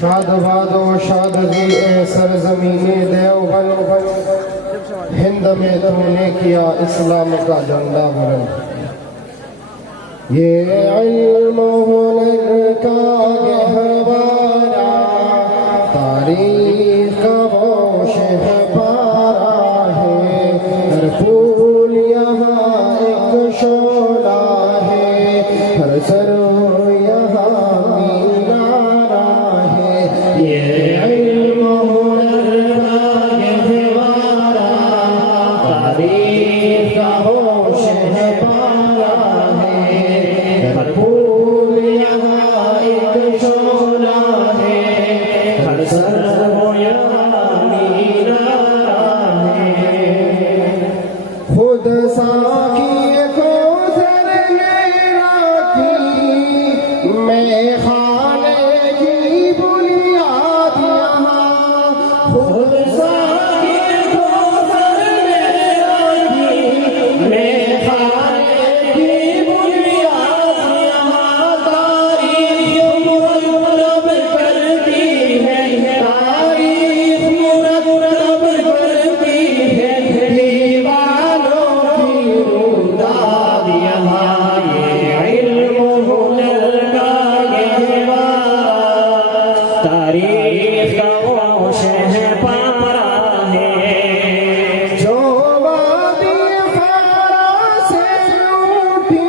شاد باد و شادگی اے سرزمین دیوبند، ہند میں تم نے کیا اسلام کا جھنڈا بلند۔ یہ علم ہنر کا گہوارہ تاریخ کا وہ شہپارہ ہے، ہر پھول یہاں ایک شعلہ ہے، ہر سر یہاں مینارہ ہے۔ یہ علم ہنر کا گہوارہ تاریخ کا وہ شہپارہ ہے، ہر پھول یہاں ایک شعلہ ہے، ہر سر یہاں مینارہ ہے۔ خود ساقی کوثر میرا کی میں خانے کی بنیاد یہاں، خود ساقی کوثر میرا کی میں خانے کی بنیاد یہاں، تاریخ مرتب کرتی ہے، تاریخ مرتب کرتی ہے، دیوانوں کی روداد یہاں۔ یہ علم ہنر کا گہوارہ تاریخ کا وہ شہپارہ ہے، جو وادی خارا سے اٹھی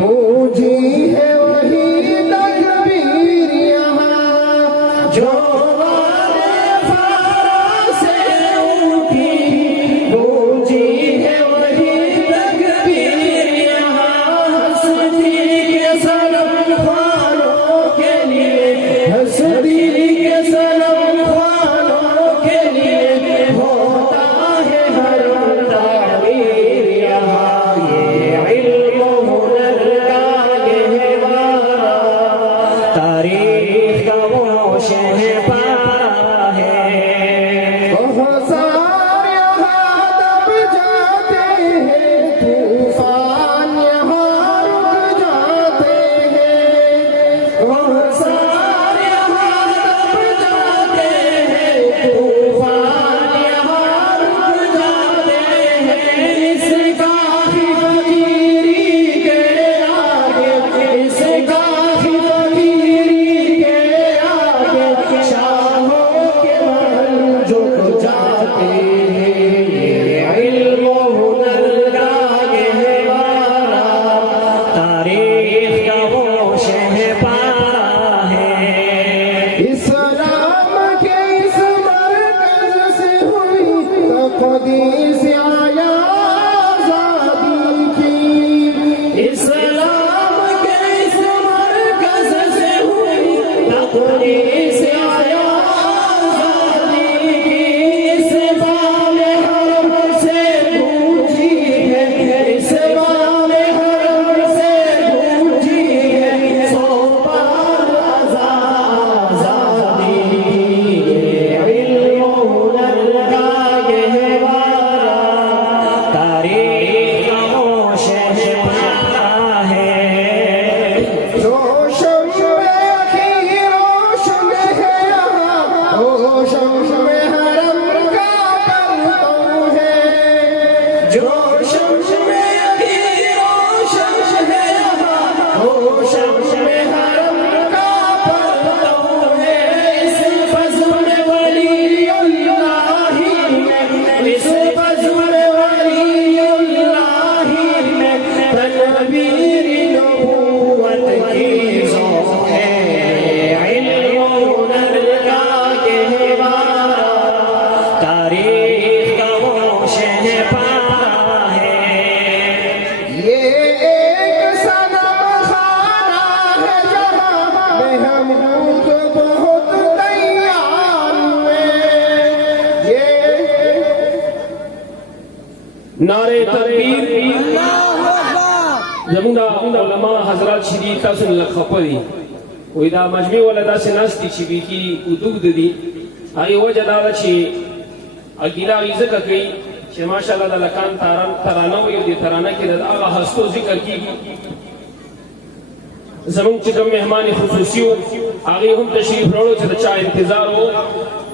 گونجی ہے وہی تکبیر یہاں، جو وادی خارا سے اٹھی گونجی ہے وہی تکبیر یہاں، ہستی کے سلام خوانوں کے لیے، ہستی کے سلام خوانوں کے لیے ہوتا ہے ہر تعمیر یہاں۔ یہ علم ہنر کا گہوارہ تاریخ کا وہ شہپارہ ہے۔ بہت سارے یہاں دب جاتے ہیں، طوفان یہاں رک جاتے ہیں، بہت سارے یہاں دب جاتے ہیں، طوفان یہاں رک جاتے ہیں۔ اس گاہی فقیری کے آگے، اس گاہی فقیری کے آگے، شاہوں کے محل جھک جاتے ہیں۔ یہ علم ہنر کا گہوارہ تاریخ کا وہ شہپارہ ہے۔ اسلام کے اس مرکز سے ہوئی تقدیس آیا آزادی کی، اسلام کے اس مرکز سے ہوئی تقدیس آیا آزادی کی، اس بام حرم سے گونجی ہے، اس بام حرم سے گونجی ہے، سو پار آزادی کی۔ یہ علم ہنر کا گہوارہ تاریخ کا وہ شہپارہ ہے، روشن میں اخی روشن ہے یہاں، روشن میں حرم کا پرتو ہے، روشن میں اخی روشن ہے یہاں، روشن میں حرم کا پرتو ہے۔ اس بزم ولی اللہ میں، اس بزم ولی اللہ میں تنویر نبوت کی ذوق ہے۔ علم ہنر کا گہوارہ تاریخ کا وہ شہپارہ ہے۔ یہ ایک صنم خانہ ہے جہاں محمود بہت تیار ہوئے۔ یہ نعرے تکبیر زمونږ علماء حضرات شدید تاسو نه لږ خفه دي، وایي دا مجمع والا داسې ناست دي چې بیخي اوږد دي. هغې وجه دا ده چې ګیله هغې ځکه کوي چې ماشاءالله د لکان ترانه وي او دې ترانه کې د هغه هستو ذکر کېږي. زمونږ چې کوم مهمان خصوصي و آگے ہم تشریف روڑو چاہ انتظار ہو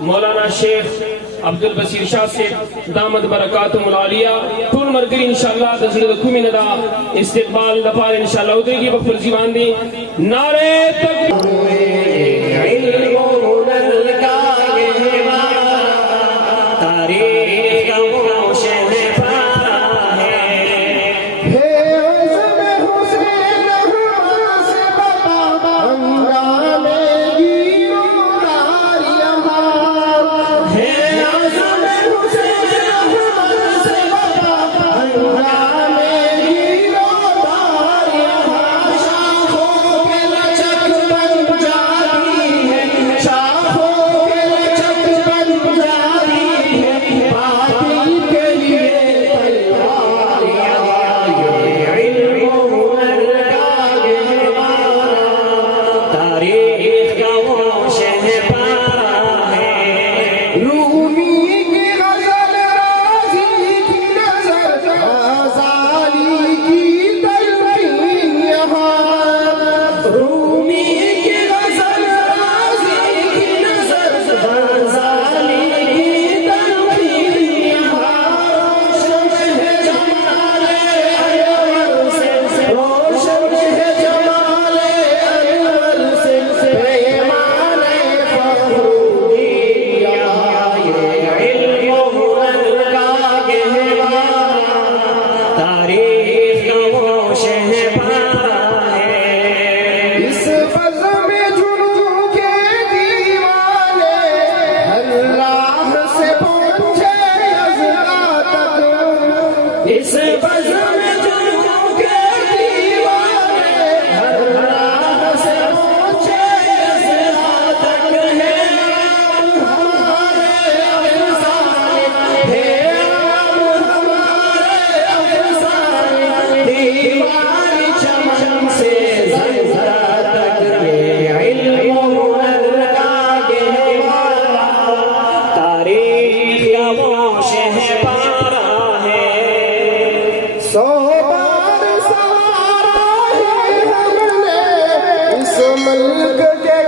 مولانا شیخ عبد البصیر شاہ سے دامت برکاتم العالیہ طول مرگری انشاءاللہ تزرد کمی ندا استقبال دفار انشاءاللہ ادھے گی بخفر زیبان دی نعرے تکبیر علم ہنر کا گہوارا تاریخ کا وہ شہر پارا ہے عزم حسین احمد سے بابا ہنگام گیرو دار یہاں ہے عزم حسین احمد سے بابا ہنگام گیرو دار یہاں شاخوں کے لچک بن جاتی ہے شاخوں کے لچک بن جاتی ہے باطل کے لیے تلوار یہ علم ہنر کا گہوارا تاریخ کا وہ شہر پارا ہے رومی کی غزل رازی کی نظر غزالی کی تلقین یہاں رومی کی غزل رازی کی نظر غزالی کی تلقین یہاں روشن ہے جمال انور سے روشن ہے جمال انور سے پیمان فخرالدین یہاں یہ علم ہنر کا گہوارا تاریخ کا وہ شہر پارا ہے اس بزم جنوں کے دیوانے اللہ سے پہنچے ازلا تک اس بزم جنوں کے دیوانے اللہ سے پہنچے ازلا تک ہے ہمارے افسانے ہے ہمارے افسانے دیوار چمن سے زنجرہ تک یہ علم ہنر کا گہوارا تاریخ کا وہ شہر پارا ہے 100 بار سوارا ہے ہم نے اس ملک کے